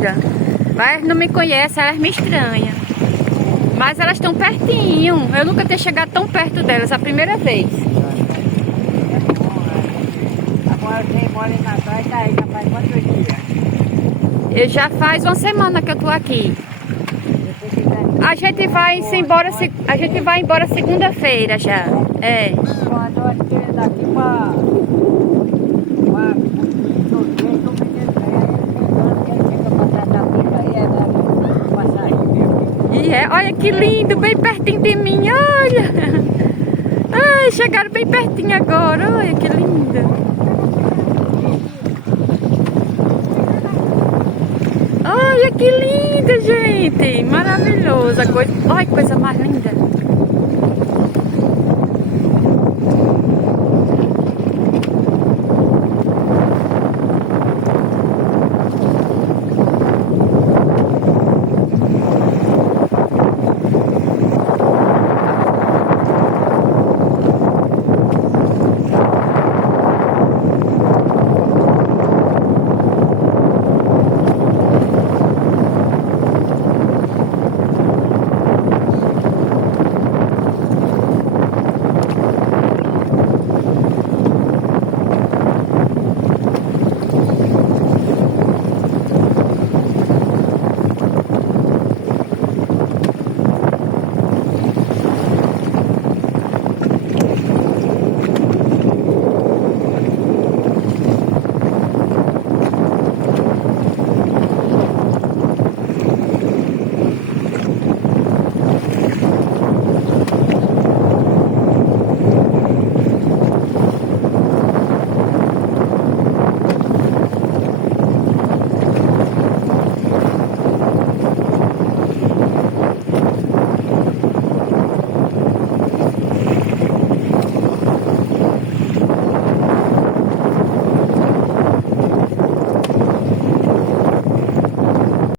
linda. Mas não me conhece, elas me estranham. Mas elas estão pertinho. Eu nunca tinha chegado tão perto delas, a primeira vez. Agora quem mora na praia tá aí, já faz quantos dias? E já faz uma semana que eu tô aqui. A gente vai embora segunda-feira já. É. Quando acho que daqui pra E é, olha que lindo, bem pertinho de mim, olha. Ai, chegaram bem pertinho agora, olha que linda. Olha que linda, gente. Maravilhosa. Olha que coisa mais linda.